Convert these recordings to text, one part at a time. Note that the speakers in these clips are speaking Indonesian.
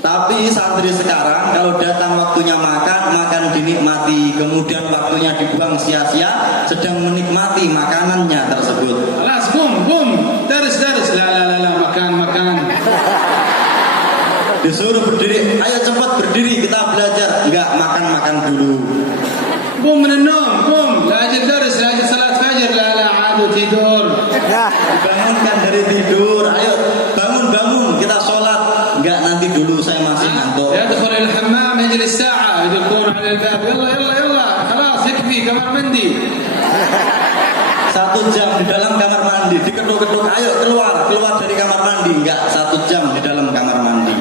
Tapi santri sekarang kalau datang waktunya makan, makan dinikmati, kemudian waktunya dibuang sia-sia, sedang menikmati makanannya tersebut. Alas, bum, daris, la, makan. Disuruh berdiri, ayo cepat berdiri kita belajar. Enggak, makan dulu. Bum min an-nawm, bum, la ajid daris, la ajid salat fajr, la adu tidur. Dibangunkan dari tidur, ayo bangun, kita sholat. Enggak, nanti dulu saya masih ngantuk. Yadkhul al-hammam yajlis sa'a, yadkhulun 'ala al-bab. Yalla, khalas, yakfi kamar mandi. 1 jam di dalam kamar mandi, diketuk-ketuk, ayo keluar dari kamar mandi. Enggak, 1 jam di dalam kamar mandi.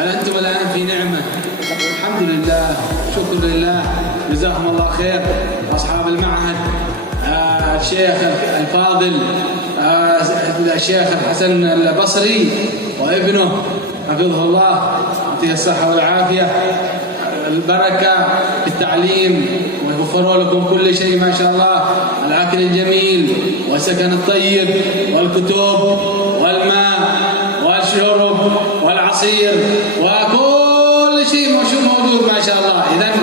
أنتم الآن في نعمة، الحمد لله، شكر لله، جزاهم الله خير. أصحاب المعهد الشيخ الفاضل الشيخ الحسن البصري وابنه حفظه الله، يعطيه الصحة والعافية، البركة في التعليم، ويوفروا لكم كل شيء ما شاء الله، الأكل الجميل والسكن الطيب والكتب والماء والشرب والعصير وكل شيء موجود ما شاء الله. إذن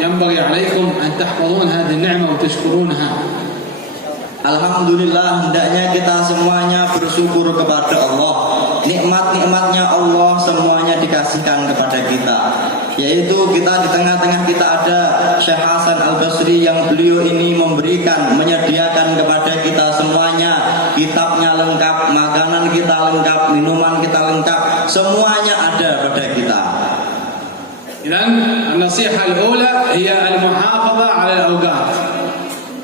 ينبغي عليكم أن تحفظون هذه النعمة وتشكرونها. Alhamdulillah, hendaknya kita semuanya bersyukur kepada Allah. Nikmat-nikmatnya Allah semuanya dikasihkan kepada kita. Yaitu kita di tengah-tengah kita ada Syekh Hasan Al-Basri yang beliau ini menyediakan kepada kita semuanya. Kitabnya lengkap, makanan kita lengkap, minuman kita lengkap, semuanya ada pada kita. إذن النصيحة الأولى هي المحافظة على الأوقات.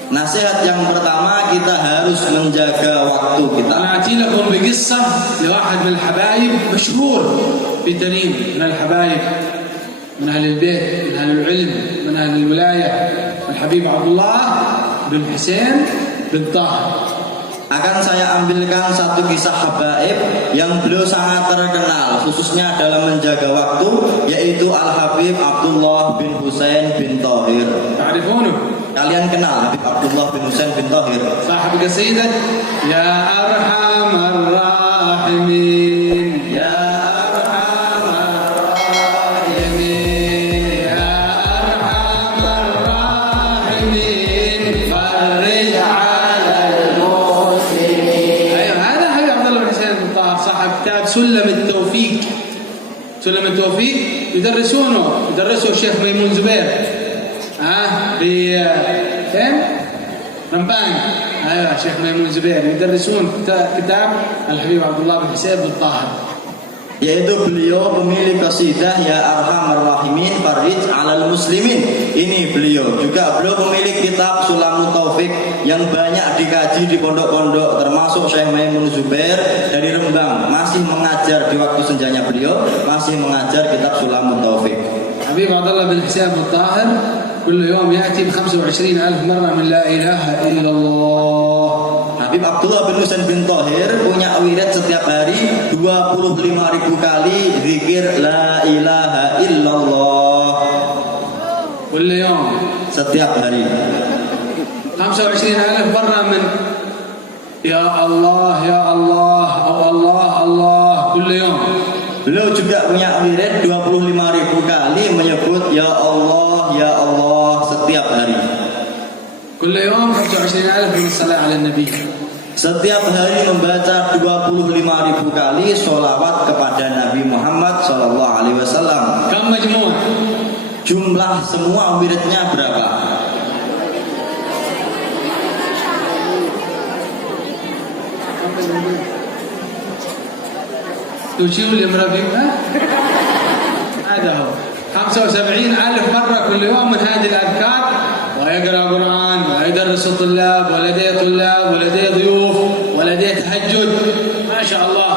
Nasihat yang pertama, kita harus menjaga waktu kita. أنا أتي لكم بقصة لواحد من الحبايب مشهور في تريم، من الحبايب، من أهل البيت، من أهل العلم، من أهل الولاية، الحبيب عبد الله بن حسين بن طاهر. Akan saya ambilkan satu kisah habaib yang beliau sangat terkenal khususnya dalam menjaga waktu, yaitu Al-Habib Abdullah bin Husain bin Thahir. تعرفونه؟ Kalian kenal Habib Abdullah bin Husain bin Thahir? صاحب قصيدة يا أرحم الراحمين يا أرحم الراحمين يا أرحم الراحمين فرج على المسلمين. أيوة، هذا حبيب عبد الله بن حسين بن طاهر صاحب كتاب سلم التوفيق. سلم التوفيق يدرسه الشيخ ميمون زبير فين؟ رمبان. ايوه الشيخ ميمون زبير يدرسون كتاب الحبيب عبد الله بن حسين بن طاهر. Yaitu beliau pemilik qasidah Ya Arhamar Rahimin Farij 'alal Muslimin. Ini beliau pemilik kitab Sulamut Taufik yang banyak dikaji di pondok-pondok, termasuk Syekh Maimun Zubair dari Rembang masih mengajar di waktu senjanya beliau, masih mengajar kitab Sulamut Taufik. Habib Abdullah bin Husain bin Tahir كل يوم يأتي ب25,000 مرة من لا إله إلا الله. Habib Abdullah bin Husain bin Thahir punya wirid setiap hari 25.000 kali zikir la ilaha illallah. كل يوم. Setiap hari. 25,000 مرة من يا الله يا الله أو الله الله كل يوم. Beliau juga punya wirid 25.000 kali menyebut ya Allah setiap hari. كل يوم 25,000 من الصلاة على النبي. Setiap hari membaca 25.000 kali sholawat kepada Nabi Muhammad SAW. كم مجموع؟ Jumlah semua wiridnya berapa? تشير لمربيها هذا هو 75,000 مرة كل يوم من هذه الأذكار، ويقرأ قرآن ويدرس الطلاب ولديه ضيوف ولديه تهجد ما شاء الله.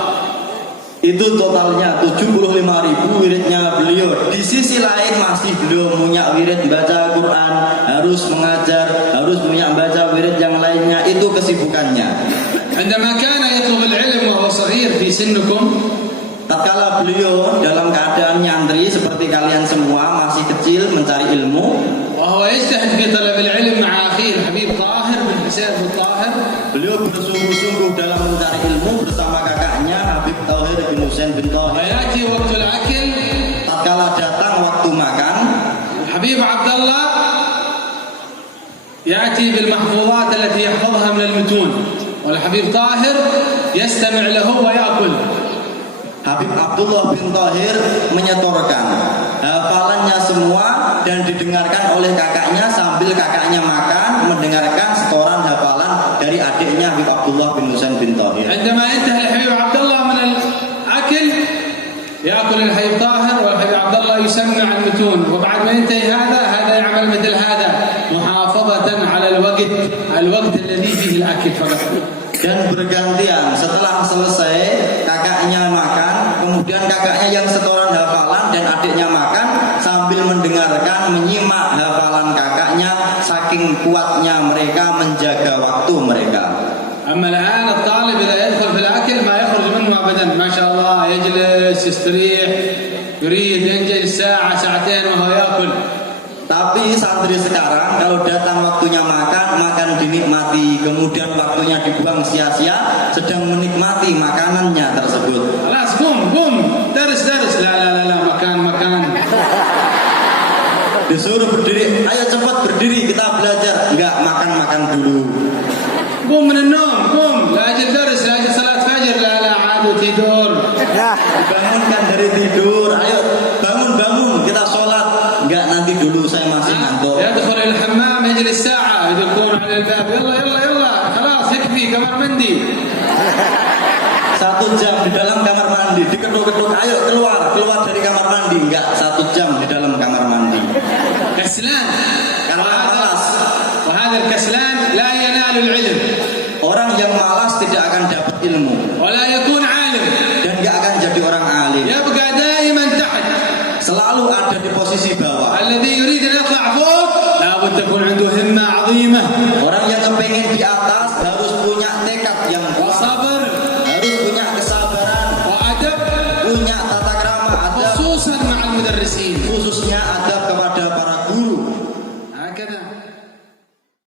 Itu totalnya 75.000 wiridnya beliau. Di sisi lain masih beliau punya wirid baca Quran, harus mengajar, harus punya baca wirid yang lainnya. Itu kesibukannya. عندما كان يطلب العلم وهو صغير في سنكم، tatkala beliau dalam keadaan nyantri seperti kalian semua masih kecil mencari ilmu, وهو يجتهد في طلب العلم مع أخيه يأتي بالمحفوظات التي يحفظها من المتون والحبيب طاهر يستمع له ويأكل. Habib Abdullah bin Thahir menyetorkan hafalannya semua dan didengarkan oleh kakaknya sambil kakaknya makan, mendengarkan setoran hafalan dari adiknya Habib Abdullah bin Husain bin Thahir. عندما ينتهي الحبيب عبد الله من الأكل يأكل الحبيب طاهر والحبيب عبد الله يسمع المتون، وبعد ما ينتهي هذا يعمل مثل هذا محافظة على الوقت الذي فيه الأكل فقط. Dan bergantian, setelah selesai kakaknya makan, kemudian kakaknya yang setoran hafalan dan adiknya makan sambil mendengarkan, menyimak hafalan kakaknya, saking kuatnya mereka menjaga waktu mereka. أما الآن الطالب إذا يدخل في الأكل ما يخرج منه أبدا، ما شاء الله يجلس يستريح يريد ينجز ساعة ساعتين وهو يأكل. Tapi santri sekarang kalau datang waktunya makan dinikmati, kemudian waktunya dibuang sia-sia, sedang menikmati makanannya tersebut. خلاص قم درس لا makan. Disuruh berdiri, ayo cepat berdiri kita belajar. Enggak, makan dulu. قم من النوم قم لأجل درس لأجل صلاة فجر لا عادوا tidur. Dibangunkan dari tidur, ayo bangun kita sholat. Enggak, nanti dulu saya masih ngantuk. يدخل إلى الحمام يجلس ساعة يدقون على الباب يلا خلاص يكفي كمر مندي. 1 jam di dalam kamar mandi diketuk-ketuk, ayo keluar.